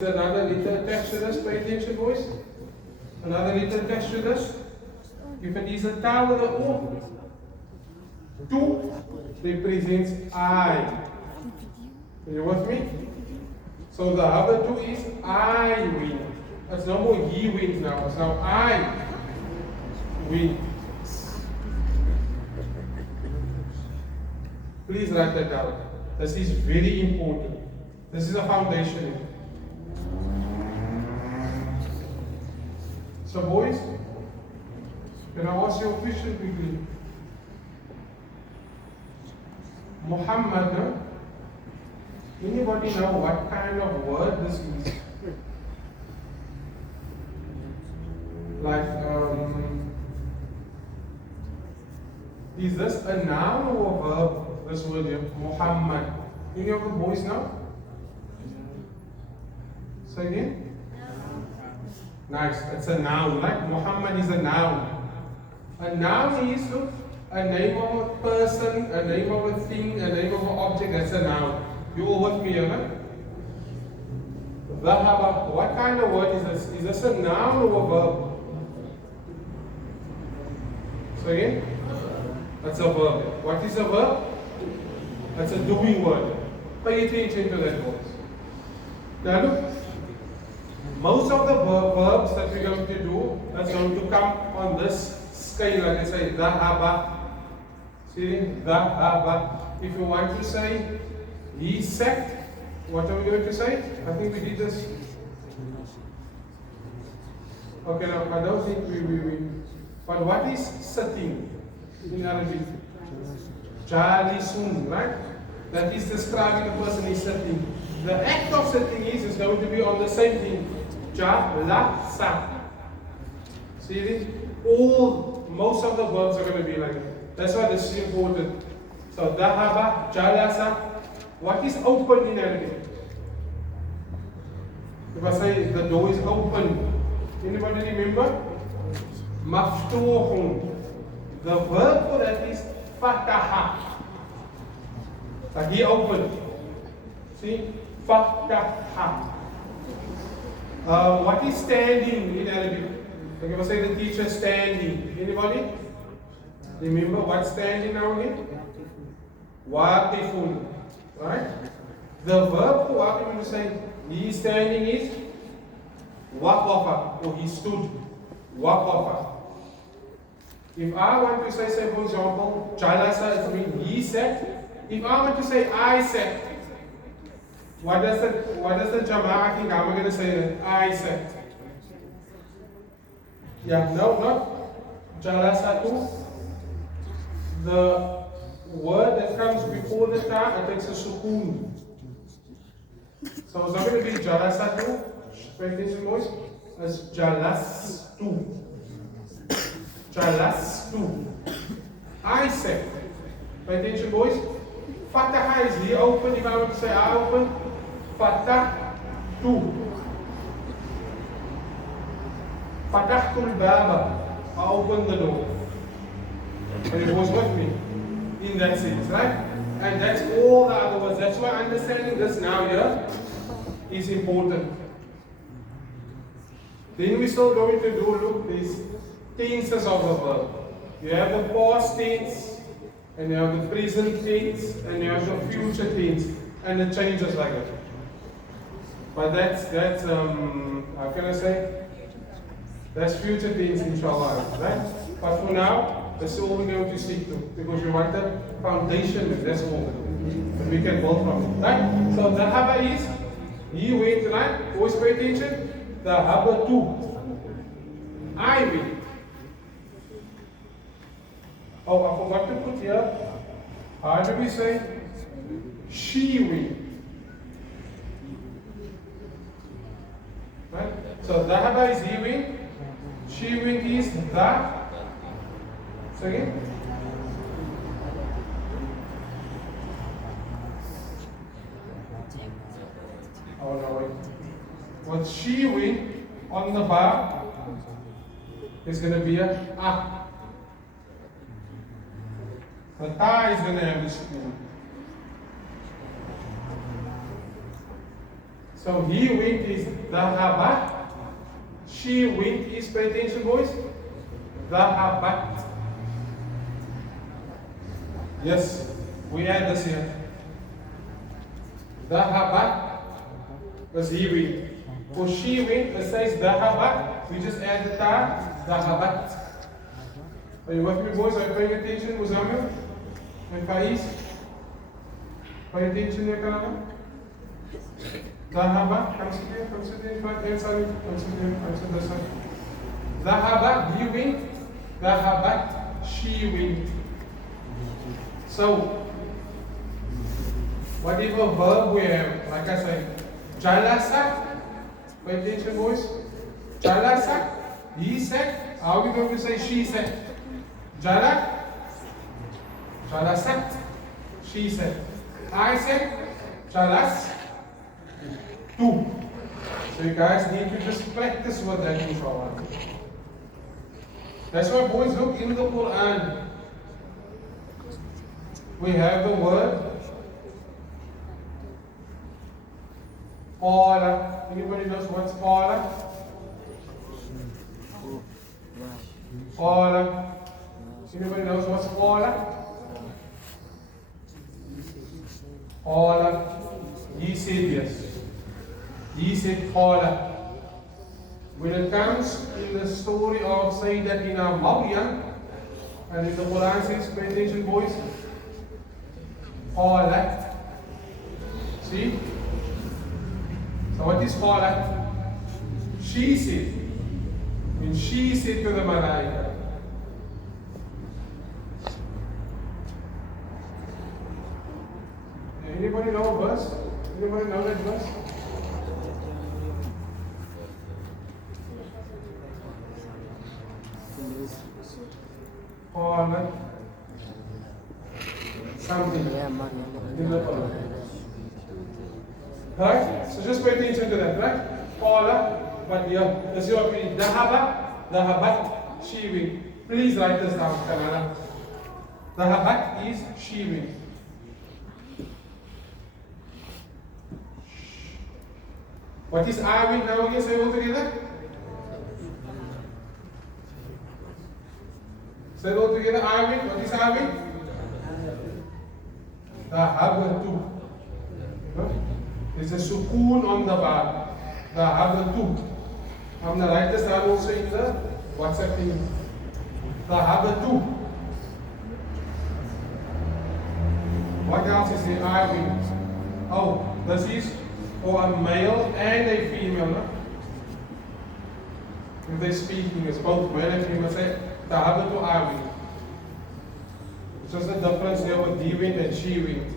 Another little attached to this, pay attention boys. Another little attached to this. If it is a tower with an O, 2 represents I. Are you with me? So the other 2 is I win. It's no more he wins now, it's now I win. Please write that down. This is very important. This is a foundation. So boys, can I ask you a question quickly? Muhammad, no? Anybody know what kind of word this is? Like, is this a noun or a verb? This word here, Muhammad. Any of the boys know? Say again? Nice, it's a noun, right? Muhammad is a noun. A noun is a name of a person, a name of a thing, a name of an object, that's a noun. You all with me, right? Dhahaba, what kind of word is this? Is this a noun or a verb? Say again? That's a verb. What is a verb? That's a doing word. Pay attention to that word. Now look. Most of the verbs that we're going to do is going to come on this scale, like I say, dhahaba. See, dhahaba. If you want to say he sat, what are we going to say? I think we did this. Okay, now I don't think we. But what is sitting in Arabic? Jalisun, right? That is describing a person is sitting. The act of sitting is going to be on the same thing. Jalasa. See it? Most of the verbs are going to be like that. That's why this is important. So, dhahaba, jalasa. What is open in Arabic? If I say the door is open, anybody remember? Maftuhun. The verb for that is fataha. So he opened. See? Fataha. What is standing in Arabic? Like if I say the teacher standing. Anybody? Remember what's standing now again? Waqifun. Right? The verb for waqif, when you say he is standing is waqafa, or he stood. Waqafa. If I want to say, for example, jalasa, it means he sat. If I want to say I sat, what does the jama'ah think? I'm going to say that I sat. Yeah, no, not jalasatu. The word that comes before the ta, it takes a sukoon. So it's not going to be jalasatu. Pay attention, boys. It's jalastu. Jalastu. I sat. Pay attention, boys. Fataha is here open. If I want to say I open, fatahtu. Fatahtul baba. I open the door. And it was with me in that sense, right? And that's all the other words. That's why understanding this now here is important. Then we're still going to do, look, these tenses of the verb. You have the past tense, and you have the present tense, and you have the future tense, and it changes like that. But that's how can I say? That's future tense, inshallah, right? But for now, that's all we're going to stick to, because we want the foundation, that's all that we can build from it, right? So the haba is, he went, right? Always pay attention. The haba too. I went. Oh, I forgot to put here. How do we say? She went. Right? So dhahaba is he went. She went is the. Say again. Oh no, wait. What she went on the bar is going to be a ah. The ta is going to have the sukoon. So he went is dhahabat. She went is, pay attention boys, dhahabat. Yes, we add this here. Dhahabat was he went. For she went, it says dhahabat. We just add the ta, dhahabat. Are you with me boys? Are you paying attention, Muzammil and Faiz? Pay attention there, Kanana. Dhahaba, come sit here, come sit this side. Dhahaba, he went. Dhahabat, she went. So, whatever verb we have, like I said, jalasa, pay attention boys. Jalasa, he sat. How are we going to say she sat? Jala, jalasat, she sat. I said, jalas, two. So you guys need to just practice with that, inshallah. That's why boys, look in the Quran. We have the word qala. Anybody knows what's qala? Qala. Anybody knows what's qala? Qala. He said yes. He said qala. When it comes in the story of Sayyidatina Maryam, and in the Quran says, pay attention boys, qalat. See? So what is qalat? She said. When she said to the Malaika, anybody know a verse? Anybody know that verse? Qalat something in the Quran. Right? So just pay attention to that, right? Qala, but yeah, this is what we need. Dhahaba, dhahabat, she went. Please write this down, Kanana. Dhahabat is she went. What is I went now again? Say all together. Say all together. I went. What is I went? Dhahabatu. There's a sukoon on the bar. Dhahabatu. I'm going to write this down also in the WhatsApp thing. Dhahabatu. What else is there? I went. Oh, this is for a male and a female. No? If they're speaking, it's both male and female. Say, Dhahabatu I went. It's just a difference here with he went and she went.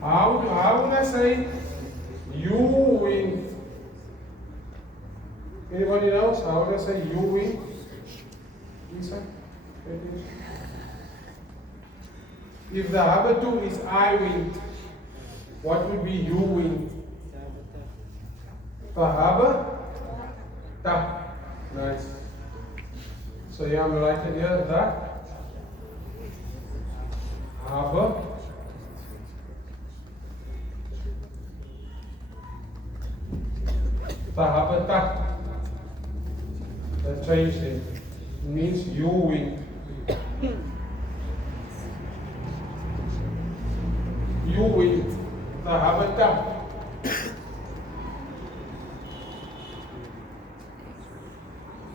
How would I say you win? Anybody else? How would I say you win? Lisa? If the habatu is I win, what would be you win? Fahaba? Ta. Nice. So yeah, I'm writing here that. Haba. Tahabata. That changed it. It means you win. You win. Tahabata.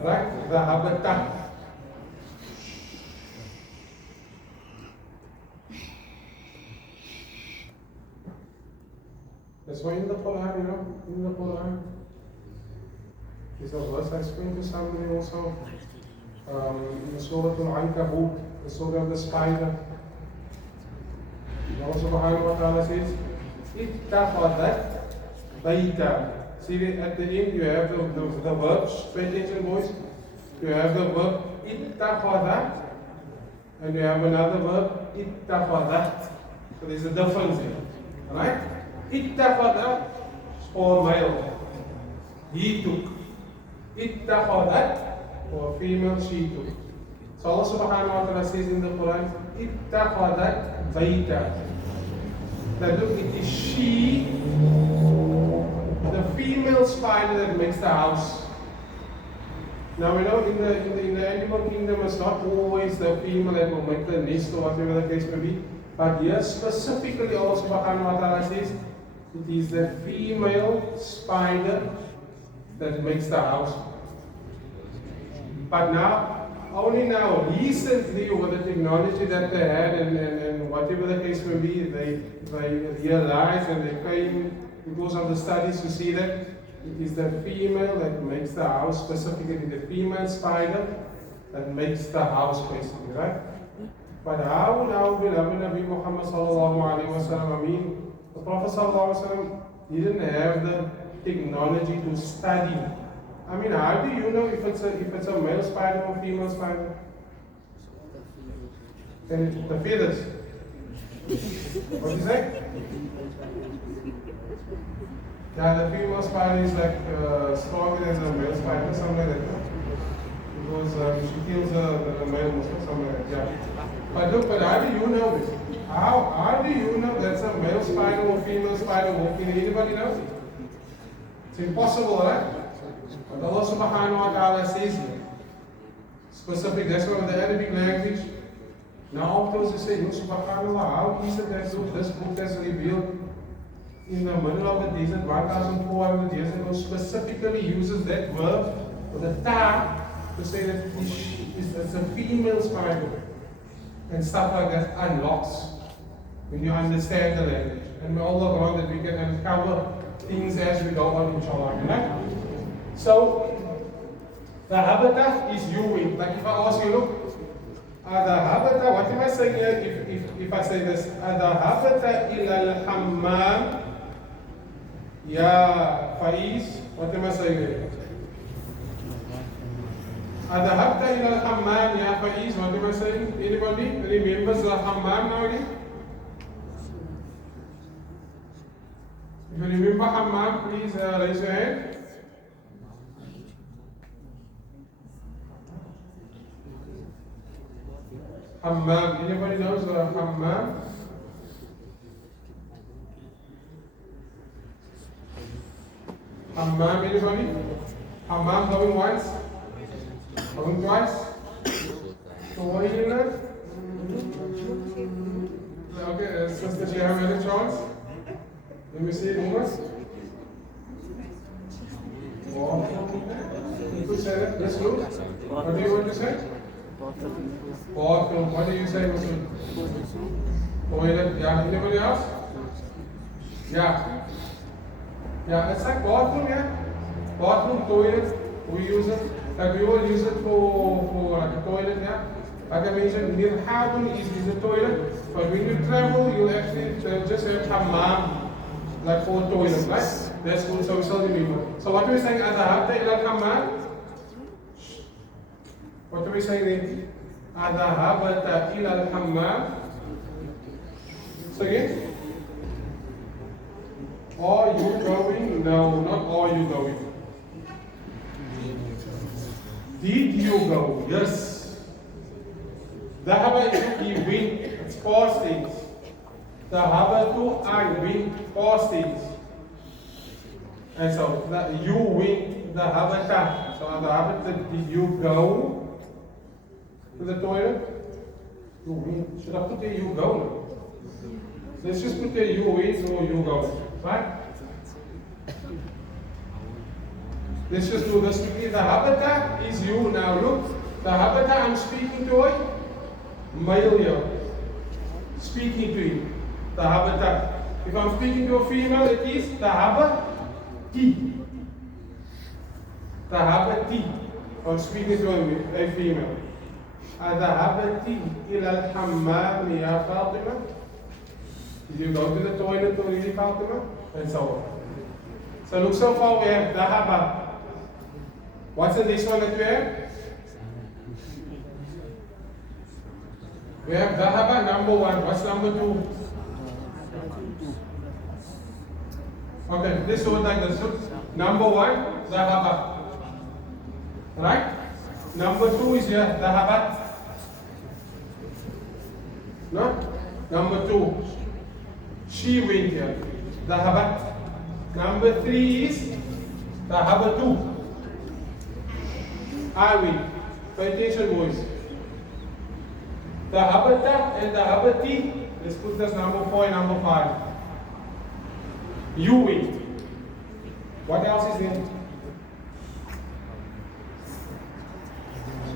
Right? Tahabata. That's why in the Quran, you know, in the Quran. Is a verse I explained to somebody also in Surah Al-Ankabut, the Surah of the Spider. Allah subhanahu wa ta'ala says, Ittafadat bayta. See at the end you have the verbs, pay attention boys. You have the verb ittafadat and you have another verb ittafadat. So there's a difference here. Alright? Ittafadat for male. He took. Ittafadat for female, she took. So Allah subhanahu wa ta'ala says in the Quran, Ittafadat Baita. That look, it is she, the female spider that makes the house. Now we know in the animal kingdom it's not always the female that will make the nest or whatever the case may be. But here specifically Allah subhanahu wa ta'ala says it is the female spider that makes the house. But now, only now, recently, with the technology that they had and whatever the case may be, they realized and they came because of the studies to see that it is the female that makes the house, specifically the female spider that makes the house basically, right? But how now, beloved Nabi Muhammad sallallahu alayhi wa sallam, I mean, the Prophet sallallahu alayhi wa sallam didn't have the technology to study. I mean, how do you know if it's a male spider or female spider? And the feathers. What do you say? Yeah, the female spider is like stronger than the male spider, something like that. Because she kills the male mosquito, something like that. Yeah. But look, how do you know this? How do you know that's a male spider or female spider walking? Anybody knows? It's impossible, right? But Allah subhanahu wa ta'ala says here, specific, that's why the Arabic language, now afterwards you say, no, subhanallah, how is it that this book that's revealed in the middle of the desert 1,400 years ago specifically uses that verb, or the ta, to say that it's a female spider, and stuff like that unlocks when you understand the language. And may Allah grant that we can uncover things as we go on, inshallah. Right? So, the habitat is you wing. Like if I ask you, look, the habitat, what am I saying here if I say this? The habitat ila al-hammam, ya Faiz, what am I saying here? The habitat ila al-hammam, ya Faiz, what am I saying? Anybody remembers the hammam nowadays? If you remember hammam, please raise your hand. Hammam. Anybody knows hammam? Hammam, anybody? Hammam going once? Going twice? Toilet? Okay, Sister Shia, have any chance? Let me see it once. You could say that. Let's look. What do you want to say? Bathroom. What do you say, Muslim? Toilet. Yeah. Anybody else? Yeah. Yeah. It's like bathroom. Yeah. Bathroom, toilet. We use it. Like we all use it for like a toilet. Yeah. Like I mentioned, mirhadun is a toilet. But when you travel, you'll actually just have hammam, like for a toilet, right? That's good. So we still remember. So what are we saying? Adhahabta ila hammam. What are we saying then? Adhahabta ila al-hammam. So again? Are you going? No, not are you going. Did you go? Yes. Dhahaba is he went. It's past tense. Dhahabatu I went. Past tense. And so you went. Dhahabata. So dhahabata, did you go to the toilet? You went. Should I put there you go? Let's just put there you went or you go. Right? Let's just do this quickly. The habitat is you. Now look, the habitat I'm speaking to a male here. Speaking to him. The habitat. If I'm speaking to a female, it is the habati. The habati. I'm speaking to a female. Adhahabati ila al-hammam ya Fatima. Did you go to the toilet already, Fatima? And so on. So look, so far we have dhahaba. What's the next one that we have? We have dhahaba, number one. What's number two? Okay, this one like this. Number one, dhahaba. Right? Number two is here, dhahabat. No? Number 2, she went here. Dhahabat. Number 3 is dhahabatu. I went. Pay attention, boys. Dhahabata and dhahabati. Let's put this number 4 and number 5. You went. What else is there?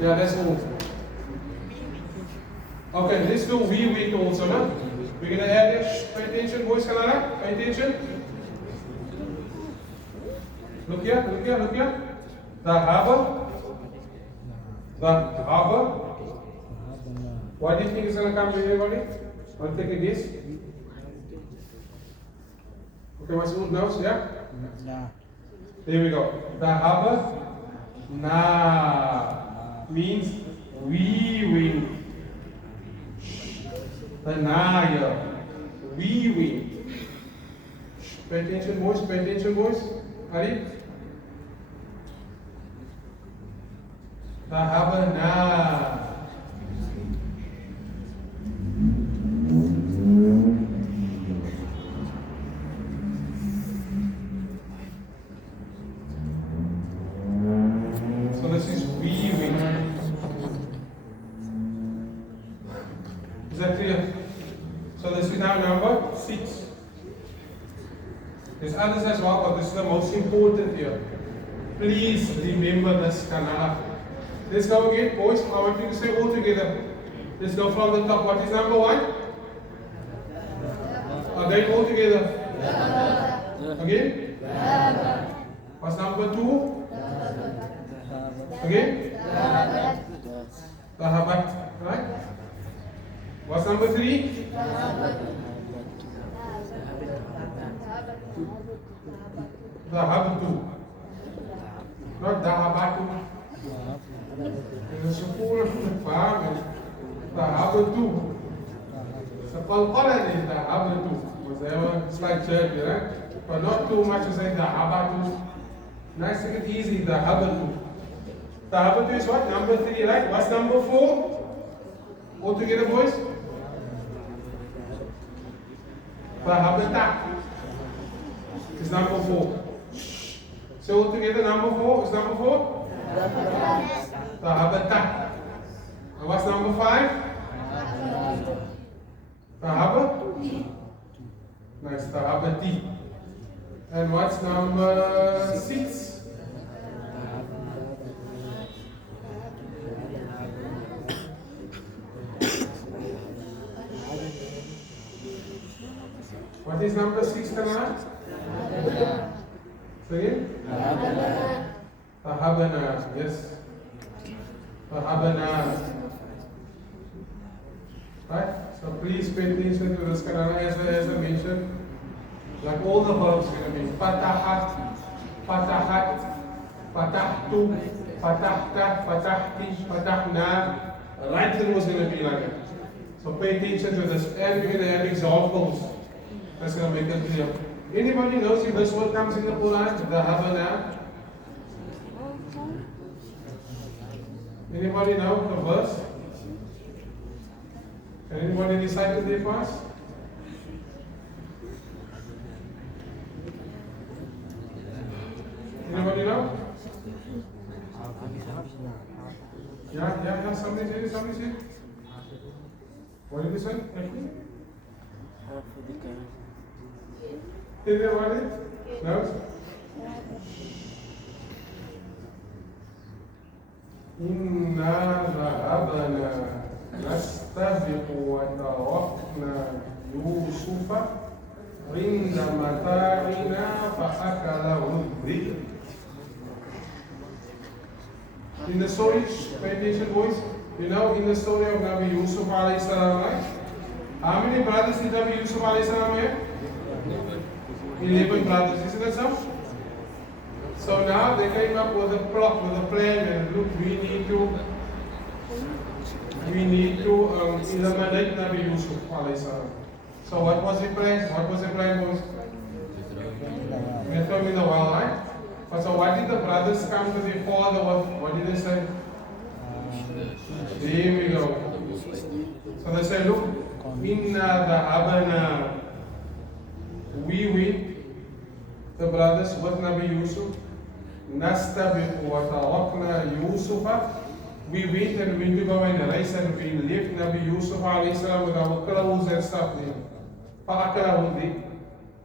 Yeah, that's all. Okay, let's do we went also, no? We're going to add this. Pay attention, boys, Kanara. Pay attention. Look here, look here, look here. Dhahaba. Dhahaba. What do you think is going to come to everybody? Want to take a guess? Okay, what's the nose? Yeah? Yeah. There we go. Dhahaba. Na means we win. The na here. We win. Pay attention, boys. Pay attention, boys. Hurry. Dhahaba na. So this is we win. Is that clear? So this is now number 6. There's others as well, but this is the most important here. Please remember this Kannada. Let's go again, boys. I want you to say all together. Let's go from the top. What is number 1? Again, all together. Again? What's number 2? Again? Dhahabat. Right? What's number 3? Dhahabatu. Not dhahabatu. In the school of the farm, dhahabatu. So qalqala is dhahabatu. It's like church, right? But not too much to say dhahabatu. Nice to get easy, dhahabatu. Dhahabatu is what? Number 3, right? What's number 4? All together, boys? Dhahabata is number 4. So all together, number 4 is number 4? Dhahabata. And what's number 5? Dhahaba? Nice, dhahabati. And what's number 6? What is number 6, Kannada? Say it? Dhahabana. Yes. Dhahabana. Right? So please pay attention to this Kannada as I mentioned. Like all the verbs are going to be fatahat, fatahat, fatahtu, fatahta, fatahti, fatahna. Writing was going to be like it. So pay attention to this. And we're going to have examples. That's going to make it clear. Anybody knows if this word comes in the Quran? Dhahabana. Anybody know the verse? Can anybody recite it there for us? Anybody know? Yeah, somebody say it. What did you say? Anybody? No? إنا ذهبنا نستبق وتركنا يوسف عند متاعنا فأكله الذئب. In the story, pay attention, boys. You know, in the story of Nabi Yusuf alayhi salam, right? How many brothers did Nabi Yusuf alayhi salam have? 11 brothers, isn't that so? So now they came up with a plot, with a plan, and look, we need to eliminate Nabi Yusuf alayhi salam. So what was the plan? What was the plan, boys? We throw him in the well, right? But so what did the brothers come to their father with? What did they say? There we go. So they say, look, Inna dhahabna. We went, the brothers with Nabi Yusuf. Nastabiq wa tarakna Yusufa. We went and went to go and race and we left Nabi Yusuf alayhi salam with our clothes and stuff there. فَأَكَلَهُ الذِّئْبُ.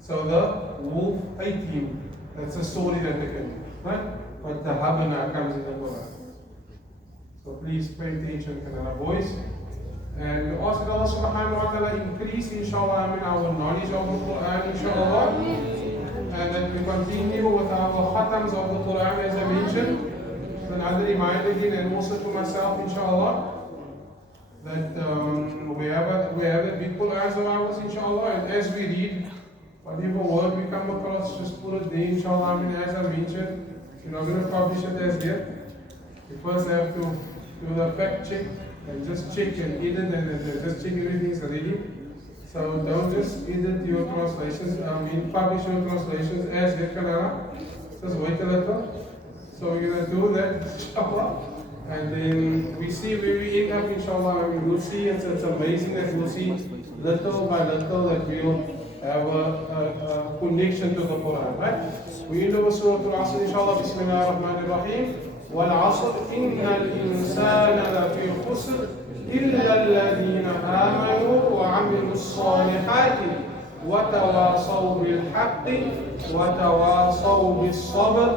So the wolf ate him. That's a story that they can. Right? But the habana comes in the Quran. So please pay attention to our voice. And ask Allah subhanahu wa ta'ala increase inshallah in our knowledge of the Quran inshallah. And that we continue with our khatams of the Quran as I mentioned. So another reminder again and also to myself inshallah. That we have a big Quran of ours inshallah. And as we read, whatever word we come across, just put it there inshallah. I mean, as I mentioned, you're not going to publish it as yet. You first have to do the fact check and just check and edit and just check everything's ready. So don't just edit your translations, publish your translations as yet, just wait a little. So we're going to do that inshallah. And then we see where we end up inshallah. I mean, we'll see, it's amazing that we'll see little by little that we'll have a connection to the Quran, right? We end up Surah Al-Asr inshallah. Bismillah ar-Rahman ar-Rahim. وَالْعَصْرِ إِنَّ الْإِنسَانَ لَفِي خُسْرٍ إِلَّا الَّذِينَ آمَنُوا وَعَمِلُوا الصَّالِحَاتِ وَتَوَاصَوْا بِالْحَقِّ وَتَوَاصَوْا بِالصَّبْرِ.